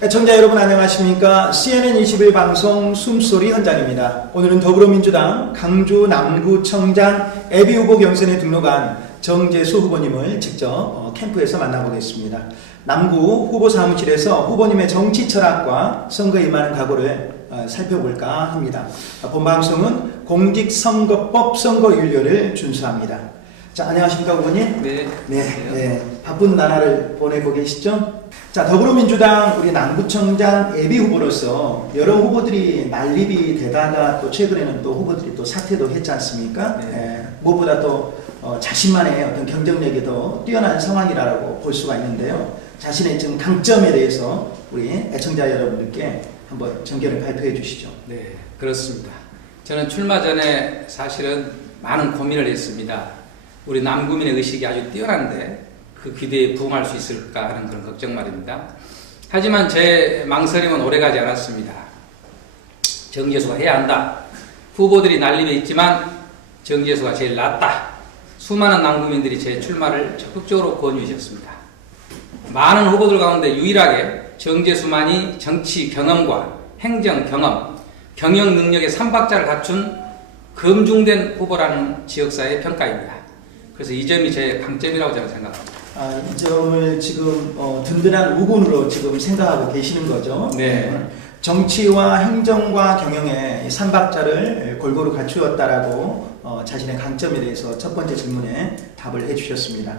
애청자 여러분 안녕하십니까? CNN21 방송 숨소리 현장입니다. 오늘은 더불어민주당 강주 남구청장 예비후보 경선에 등록한 정재수 후보님을 직접 캠프에서 만나보겠습니다. 남구 후보사무실에서 후보님의 정치 철학과 선거에 임하는 각오를 살펴볼까 합니다. 본방송은 공직선거법 선거윤리를 준수합니다. 자, 안녕하십니까 후보님? 네. 바쁜 나날을 보내고 계시죠? 자, 더불어민주당 우리 남구청장 예비후보로서 여러 후보들이 난립이 되다가 또 최근에는 또 후보들이 또 사퇴도 했지 않습니까? 무엇보다 또 자신만의 어떤 경쟁력이 더 뛰어난 상황이라고 볼 수가 있는데요. 자신의 지금 강점에 대해서 우리 애청자 여러분들께 한번 정견을 발표해 주시죠. 네, 그렇습니다. 저는 출마 전에 사실은 많은 고민을 했습니다. 우리 남구민의 의식이 아주 뛰어난데 그 기대에 부응할 수 있을까 하는 그런 걱정 말입니다. 하지만 제 망설임은 오래가지 않았습니다. 정재수가 해야 한다. 후보들이 난립에 있지만 정재수가 제일 낫다. 수많은 남구민들이 제 출마를 적극적으로 권유하셨습니다. 많은 후보들 가운데 유일하게 정재수만이 정치 경험과 행정 경험, 경영 능력의 삼박자를 갖춘 검증된 후보라는 지역사회의 평가입니다. 그래서 이 점이 제 강점이라고 저는 생각합니다. 이 점을 지금 든든한 우군으로 지금 생각하고 계시는 거죠. 네. 정치와 행정과 경영의 삼박자를 골고루 갖추었다라고 자신의 강점에 대해서 첫 번째 질문에 답을 해주셨습니다.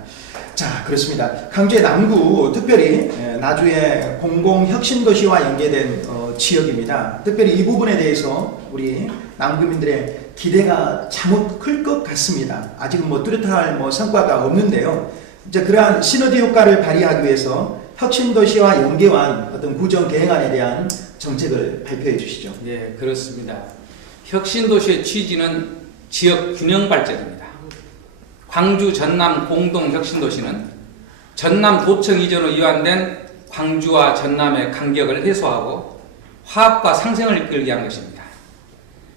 자, 그렇습니다. 강주의 남구, 특별히 나주의 공공혁신도시와 연계된 지역입니다. 특별히 이 부분에 대해서 우리 남구민들의 기대가 참으 클 것 같습니다. 아직은 뚜렷할 성과가 없는데요. 이제 그러한 시너지 효과를 발휘하기 위해서 혁신도시와 연계한 어떤 구정 계획안에 대한 정책을 발표해 주시죠. 네, 그렇습니다. 혁신도시의 취지는 지역 균형 발전입니다. 광주 전남 공동혁신도시는 전남 도청 이전으로 이완된 광주와 전남의 간격을 해소하고 화합과 상생을 이끌기 위한 것입니다.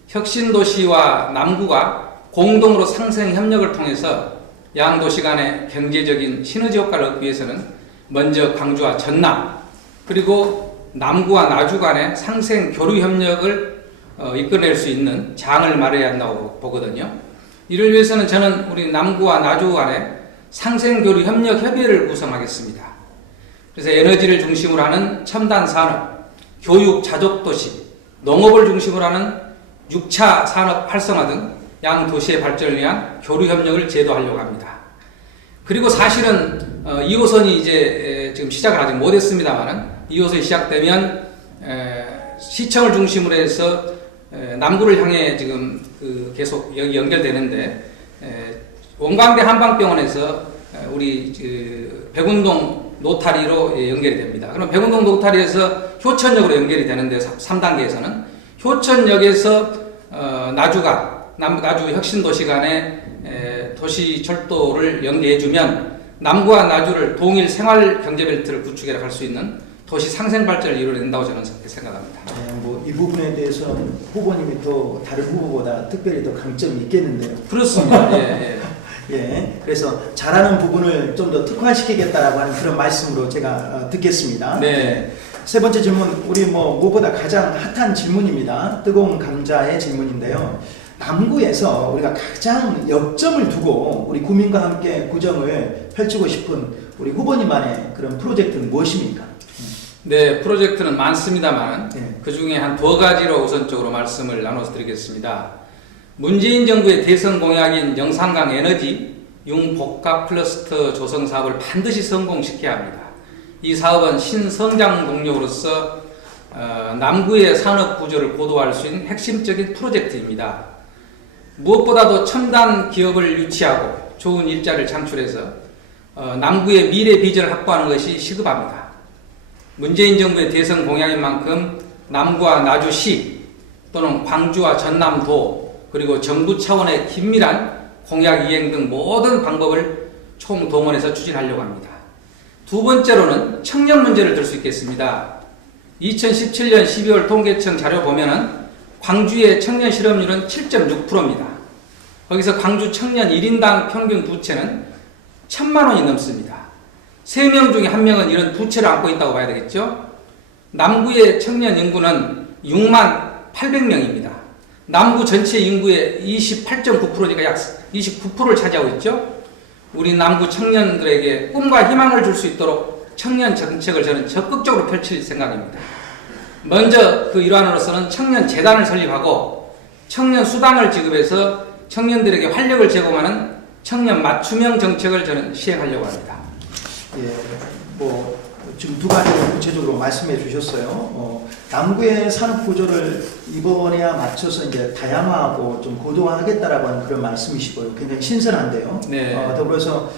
혁신도시와 남구가 공동으로 상생 협력을 통해서 양도시 간의 경제적인 시너지 효과를 얻기 위해서는 먼저 광주와 전남 그리고 남구와 나주 간의 상생 교류 협력을 이끌어낼 수 있는 장을 마련해야 한다고 보거든요. 이를 위해서는 저는 우리 남구와 나주 간의 상생 교류 협력 협의회를 구성하겠습니다. 그래서 에너지를 중심으로 하는 첨단 산업, 교육 자족도시, 농업을 중심으로 하는 6차 산업 활성화 등 양 도시의 발전을 위한 교류 협력을 제도하려고 합니다. 그리고 사실은 2호선이 이제 지금 시작을 아직 못했습니다만은 2호선이 시작되면 시청을 중심으로 해서 남구를 향해 지금 계속 연결되는데 원광대 한방병원에서 우리 백운동 노타리로 연결이 됩니다. 그럼 백운동 노타리에서 효천역으로 연결이 되는데 3단계에서는 효천역에서 나주 혁신도시 간의 도시철도를 연계해주면 남구와 나주를 동일 생활경제벨트를 구축해 갈 수 있는 도시 상생발전을 이루어낸다고 저는 생각합니다. 이 부분에 대해서는 후보님이 또 다른 후보보다 특별히 더 강점이 있겠는데요. 그렇습니다. 그래서 잘하는 부분을 좀 더 특화시키겠다라고 하는 그런 말씀으로 제가 듣겠습니다. 네. 세 번째 질문, 우리 무엇보다 가장 핫한 질문입니다. 뜨거운 감자의 질문인데요. 남구에서 우리가 가장 역점을 두고 우리 국민과 함께 구정을 펼치고 싶은 우리 후보님만의 그런 프로젝트는 무엇입니까? 네, 프로젝트는 많습니다만 그 중에 한 2가지로 우선적으로 말씀을 나눠서 드리겠습니다. 문재인 정부의 대선 공약인 영산강 에너지 융복합 클러스터 조성 사업을 반드시 성공시켜야 합니다. 이 사업은 신성장 동력으로서 남구의 산업 구조를 고도화할 수 있는 핵심적인 프로젝트입니다. 무엇보다도 첨단 기업을 유치하고 좋은 일자리를 창출해서 남구의 미래 비전을 확보하는 것이 시급합니다. 문재인 정부의 대선 공약인 만큼 남구와 나주시 또는 광주와 전남도 그리고 정부 차원의 긴밀한 공약 이행 등 모든 방법을 총동원해서 추진하려고 합니다. 두 번째로는 청년 문제를 들 수 있겠습니다. 2017년 12월 통계청 자료 보면은 광주의 청년 실업률은 7.6%입니다. 거기서 광주 청년 1인당 평균 부채는 1,000만 원이 넘습니다. 3명 중에 1명은 이런 부채를 안고 있다고 봐야 되겠죠. 남구의 청년 인구는 6만 800명입니다. 남구 전체 인구의 28.9%니까 약 29%를 차지하고 있죠. 우리 남구 청년들에게 꿈과 희망을 줄 수 있도록 청년 정책을 저는 적극적으로 펼칠 생각입니다. 먼저 그 일환으로서는 청년 재단을 설립하고 청년 수당을 지급해서 청년들에게 활력을 제공하는 청년 맞춤형 정책을 저는 시행하려고 합니다. 예, 뭐 지금 두 가지를 구체적으로 말씀해 주셨어요. 남구의 산업 구조를 이번에야 맞춰서 이제 다양화하고 좀 고도화하겠다라고 하는 그런 말씀이시고요. 굉장히 신선한데요. 네. 더불어서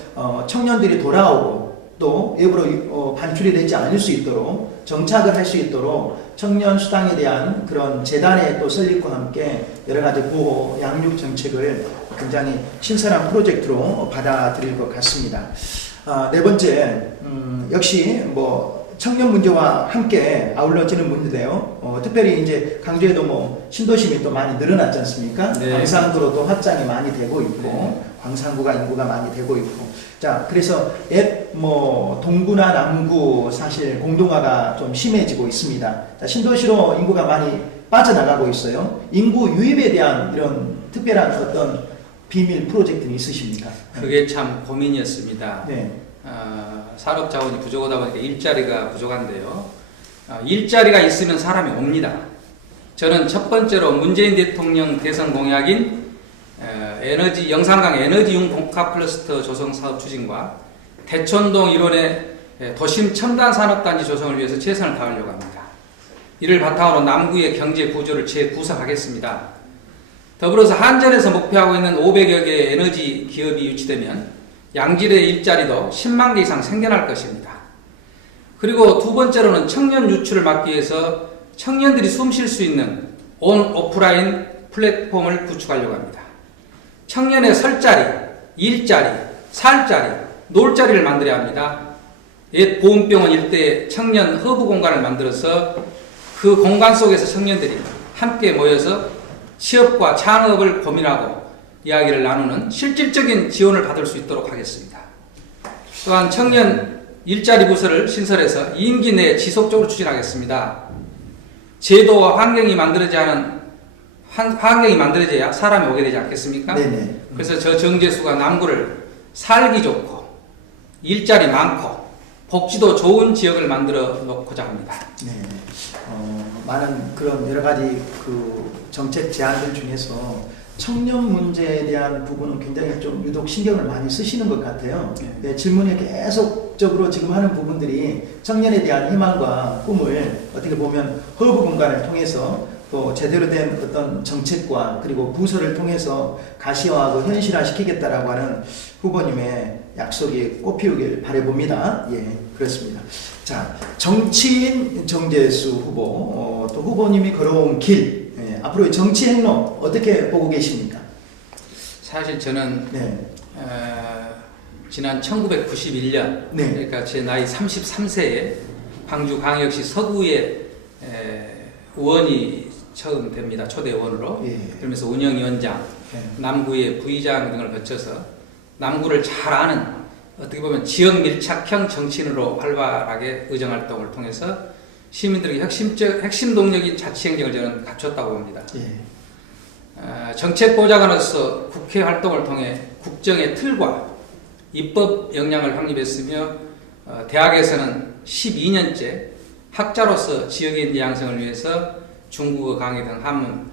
청년들이 돌아오고 또 일부러 반출이 되지 않을 수 있도록 정착을 할 수 있도록 청년 수당에 대한 그런 재단의 또 설립과 함께 여러 가지 보호 양육 정책을 굉장히 신선한 프로젝트로 받아들일 것 같습니다. 네 번째, 역시 뭐 청년 문제와 함께 아울러지는 문제인데요. 특별히 이제 강주에도 뭐 신도심이 또 많이 늘어났지 않습니까? 네. 광산구로도 확장이 많이 되고 있고, 네. 광산구가 인구가 많이 되고 있고. 자, 그래서 뭐 동구나 남구 사실 공동화가 좀 심해지고 있습니다. 자, 신도시로 인구가 많이 빠져나가고 있어요. 인구 유입에 대한 이런 특별한 어떤 비밀 프로젝트는 있으십니까? 그게 참 고민이었습니다. 네. 산업 자원이 부족하다 보니까 일자리가 부족한데요. 일자리가 있으면 사람이 옵니다. 저는 첫 번째로 문재인 대통령 대선 공약인 영산강 에너지융 복합 클러스터 조성 사업 추진과 대촌동 일원의 도심 첨단 산업단지 조성을 위해서 최선을 다하려고 합니다. 이를 바탕으로 남구의 경제 구조를 재구성하겠습니다. 더불어서 한전에서 목표하고 있는 500여 개의 에너지 기업이 유치되면 양질의 일자리도 10만 개 이상 생겨날 것입니다. 그리고 두 번째로는 청년 유출을 막기 위해서 청년들이 숨 쉴 수 있는 온 오프라인 플랫폼을 구축하려고 합니다. 청년의 설 자리, 일자리, 살 자리, 놀 자리를 만들어야 합니다. 옛 보훈병원 일대에 청년 허브 공간을 만들어서 그 공간 속에서 청년들이 함께 모여서 취업과 창업을 고민하고 이야기를 나누는 실질적인 지원을 받을 수 있도록 하겠습니다. 또한 청년 일자리 부서를 신설해서 2임기 내에 지속적으로 추진하겠습니다. 제도와 환경이 만들어져야 사람이 오게 되지 않겠습니까? 네네. 그래서 저 정재수가 남구를 살기 좋고 일자리 많고 복지도 좋은 지역을 만들어 놓고자 합니다. 네. 많은 그런 여러 가지 그 정책 제안들 중에서 청년 문제에 대한 부분은 굉장히 좀 유독 신경을 많이 쓰시는 것 같아요. 네, 질문에 계속적으로 지금 하는 부분들이 청년에 대한 희망과 꿈을 어떻게 보면 허브 공간을 통해서 또 제대로 된 어떤 정책과 그리고 부서를 통해서 가시화하고 현실화시키겠다라고 하는 후보님의 약속이 꽃피우길 바라봅니다. 예, 그렇습니다. 자, 정치인 정재수 후보, 또 후보님이 걸어온 길, 앞으로의 정치 행로 어떻게 보고 계십니까? 사실 저는 네. 지난 1991년 네. 그러니까 제 나이 33세에 광주광역시 서구에 의원이 처음 됩니다. 초대 의원으로. 예. 그러면서 운영위원장, 남구의 부의장 등을 거쳐서 남구를 잘 아는 어떻게 보면 지역 밀착형 정치인으로 활발하게 의정활동을 통해서 시민들에게 핵심 동력인 자치행정을 저는 갖췄다고 봅니다. 예. 정책보좌관으로서 국회 활동을 통해 국정의 틀과 입법 역량을 확립했으며 대학에서는 12년째 학자로서 지역인지 양성을 위해서 중국어 강의 등 한문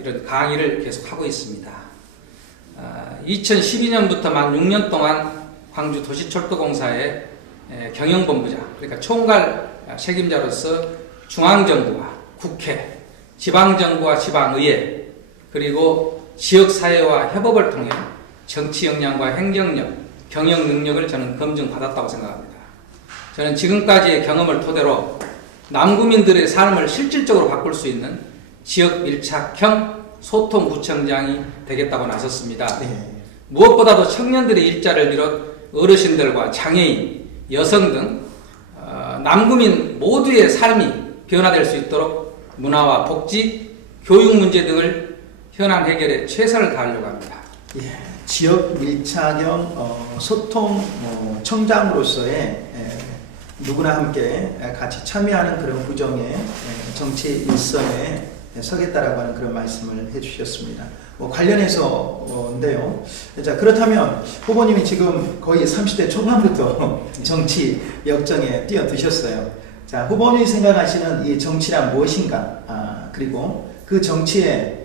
이런 강의를 계속하고 있습니다. 2012년부터 만 6년 동안 광주 도시철도공사의 경영본부장, 그러니까 총괄 책임자로서 중앙정부와 국회, 지방정부와 지방의회, 그리고 지역사회와 협업을 통해 정치 역량과 행정력, 경영 능력을 저는 검증받았다고 생각합니다. 저는 지금까지의 경험을 토대로 남구민들의 삶을 실질적으로 바꿀 수 있는 지역 밀착형 소통구청장이 되겠다고 나섰습니다. 네. 무엇보다도 청년들의 일자리를 비롯 어르신들과 장애인, 여성 등 남구민 모두의 삶이 변화될 수 있도록 문화와 복지, 교육 문제 등을 현안 해결에 최선을 다하려고 합니다. 예. 지역 밀착형 소통 청장으로서의 누구나 함께 같이 참여하는 그런 구정의 정치 일선에 서겠다라고 하는 그런 말씀을 해주셨습니다. 관련해서인데요. 자, 그렇다면 후보님이 지금 거의 30대 초반부터 정치 역정에 뛰어드셨어요. 자, 후보님이 생각하시는 이 정치란 무엇인가? 그리고 그 정치에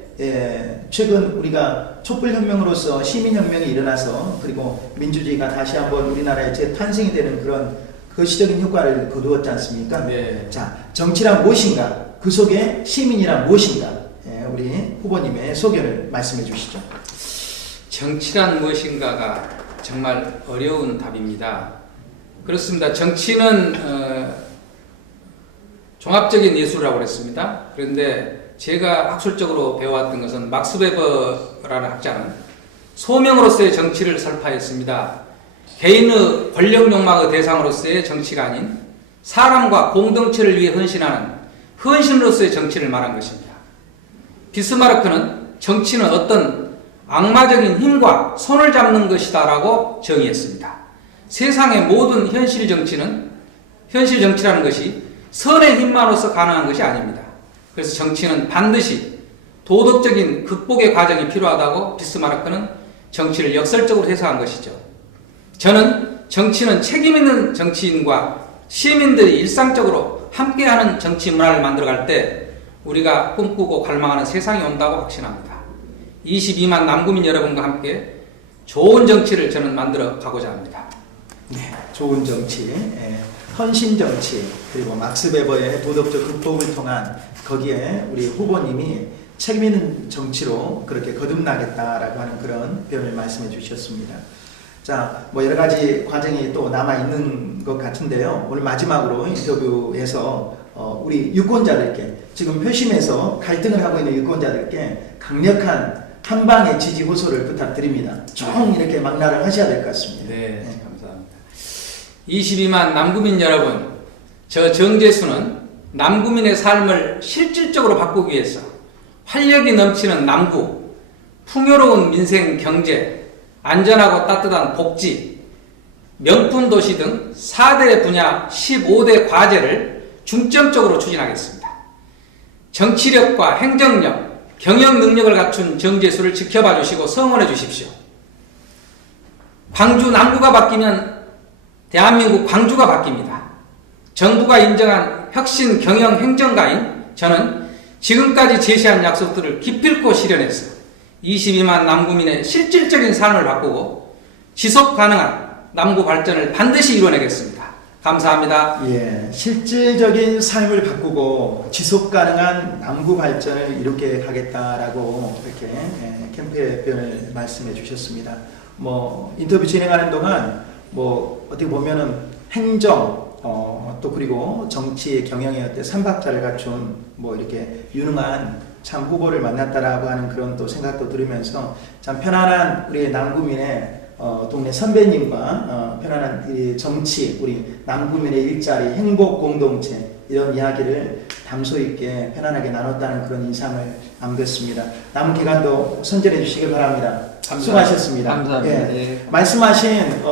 최근 우리가 촛불혁명으로서 시민혁명이 일어나서 그리고 민주주의가 다시 한번 우리나라에 재탄생이 되는 그런 거시적인 효과를 거두었지 않습니까? 네. 자, 정치란 무엇인가? 그 속에 시민이란 무엇인가? 우리 후보님의 소견을 말씀해 주시죠. 정치란 무엇인가가 정말 어려운 답입니다. 그렇습니다. 정치는 종합적인 예술이라고 그랬습니다. 그런데 제가 학술적으로 배워왔던 것은 막스 베버라는 학자는 소명으로서의 정치를 설파했습니다. 개인의 권력 욕망의 대상으로서의 정치가 아닌 사람과 공동체를 위해 헌신하는 헌신으로서의 정치를 말한 것입니다. 비스마르크는 정치는 어떤 악마적인 힘과 손을 잡는 것이다 라고 정의했습니다. 세상의 모든 현실 정치라는 것이 선의 힘만으로서 가능한 것이 아닙니다. 그래서 정치는 반드시 도덕적인 극복의 과정이 필요하다고 비스마르크는 정치를 역설적으로 해석한 것이죠. 저는 정치는 책임 있는 정치인과 시민들이 일상적으로 함께하는 정치 문화를 만들어갈 때 우리가 꿈꾸고 갈망하는 세상이 온다고 확신합니다. 22만 남구민 여러분과 함께 좋은 정치를 저는 만들어 가고자 합니다. 네, 좋은 정치, 헌신 정치, 그리고 막스 베버의 도덕적 극복을 통한 거기에 우리 후보님이 책임 있는 정치로 그렇게 거듭나겠다라고 하는 그런 표현을 말씀해 주셨습니다. 자, 여러 가지 과정이 또 남아 있는 것 같은데요. 오늘 마지막으로 인터뷰에서 우리 유권자들께 지금 표심에서 갈등을 하고 있는 유권자들께 강력한 한방의 지지 호소를 부탁드립니다. 총 이렇게 막나를 하셔야 될 것 같습니다. 네, 감사합니다. 22만 남구민 여러분, 저 정재수는 남구민의 삶을 실질적으로 바꾸기 위해서 활력이 넘치는 남구, 풍요로운 민생 경제, 안전하고 따뜻한 복지, 명품 도시 등 4대 분야 15대 과제를 중점적으로 추진하겠습니다. 정치력과 행정력, 경영 능력을 갖춘 정재수를 지켜봐 주시고 성원해 주십시오. 광주 남구가 바뀌면 대한민국 광주가 바뀝니다. 정부가 인정한 혁신 경영 행정가인 저는 지금까지 제시한 약속들을 기필코 실현해서 22만 남구민의 실질적인 삶을 바꾸고 지속 가능한 남구 발전을 반드시 이뤄내겠습니다. 감사합니다. 예, 실질적인 삶을 바꾸고 지속 가능한 남구 발전을 이렇게 가겠다라고 이렇게 캠프의 표현을 말씀해 주셨습니다. 인터뷰 진행하는 동안 어떻게 보면은 행정 또 그리고 정치의 경영의 어떤 삼박자를 갖춘 이렇게 유능한 참 후보를 만났다라고 하는 그런 또 생각도 들으면서 참 편안한 우리 남구민의 동네 선배님과 편안한 이 정치, 우리 남구민의 일자리, 행복 공동체 이런 이야기를 담소 있게 편안하게 나눴다는 그런 인상을 남겼습니다. 남은 기간도 선전해 주시길 바랍니다. 감사합니다. 수고하셨습니다. 감사합니다. 예. 예. 말씀하신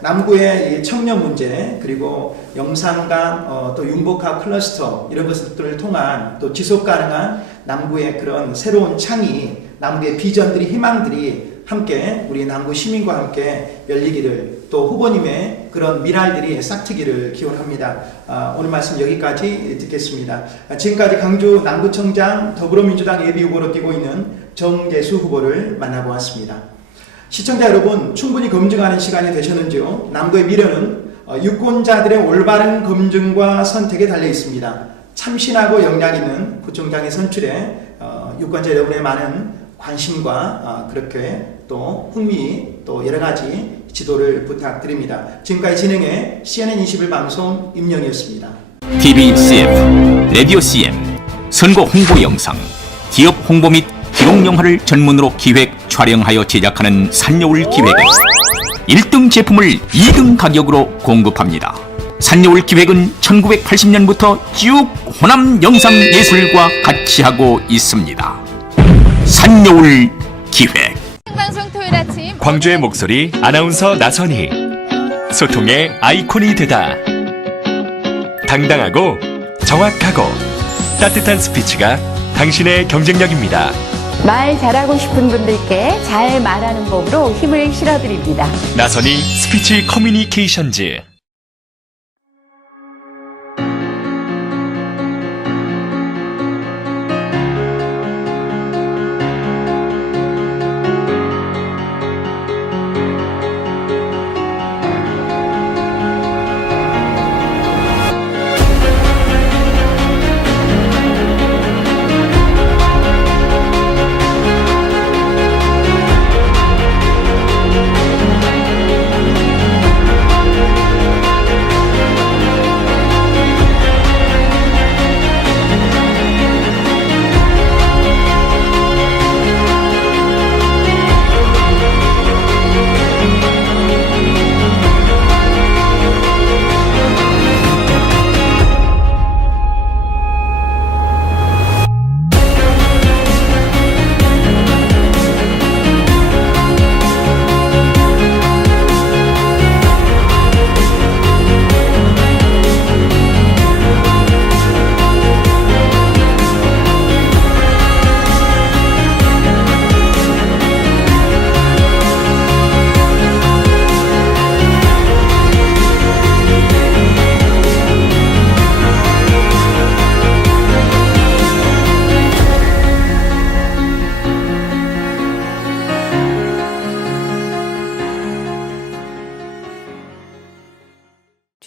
남구의 이 청년 문제 그리고 영산강 또 융복합 클러스터 이런 것들을 통한 또 지속 가능한 남구의 그런 새로운 창이 남구의 비전들이 희망들이 함께 우리 남구 시민과 함께 열리기를 또 후보님의 그런 미랄들이 싹트기를 기원합니다. 오늘 말씀 여기까지 듣겠습니다. 지금까지 강주 남구청장 더불어민주당 예비후보로 뛰고 있는 정재수 후보를 만나보았습니다. 시청자 여러분, 충분히 검증하는 시간이 되셨는지요? 남구의 미래는 유권자들의 올바른 검증과 선택에 달려 있습니다. 참신하고 역량 있는 구청장의 선출에 유권자 여러분의 많은 관심과 그렇게 또 흥미 또 여러 가지 지도를 부탁드립니다. 지금까지 진행의 CNN21 방송 임영이었습니다. TV CM, 라디오 CM, 선거 홍보 영상, 기업 홍보 및 기록 영화를 전문으로 기획, 촬영하여 제작하는 산여울 기획은 1등 제품을 2등 가격으로 공급합니다. 산여울 기획은 1980년부터 쭉 호남 영상 예술과 같이 하고 있습니다. 산여울 기획. 방송 토요일 아침 광주의 목소리 아나운서 나선희, 소통의 아이콘이 되다. 당당하고 정확하고 따뜻한 스피치가 당신의 경쟁력입니다. 말 잘하고 싶은 분들께 잘 말하는 법으로 힘을 실어드립니다. 나선이 스피치 커뮤니케이션즈.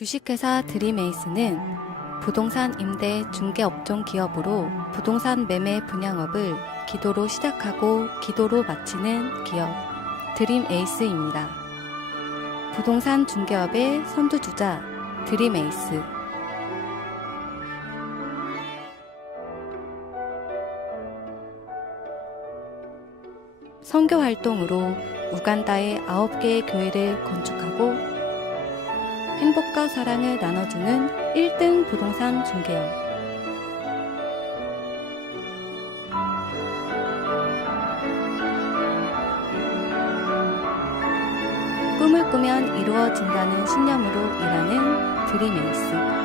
주식회사 드림에이스는 부동산 임대 중개업종 기업으로 부동산 매매 분양업을 기도로 시작하고 기도로 마치는 기업 드림에이스입니다. 부동산 중개업의 선두주자 드림에이스. 선교 활동으로 우간다의 9개의 교회를 건축하고 행복과 사랑을 나눠주는 1등 부동산 중개업. 꿈을 꾸면 이루어진다는 신념으로 일하는 드림에이스.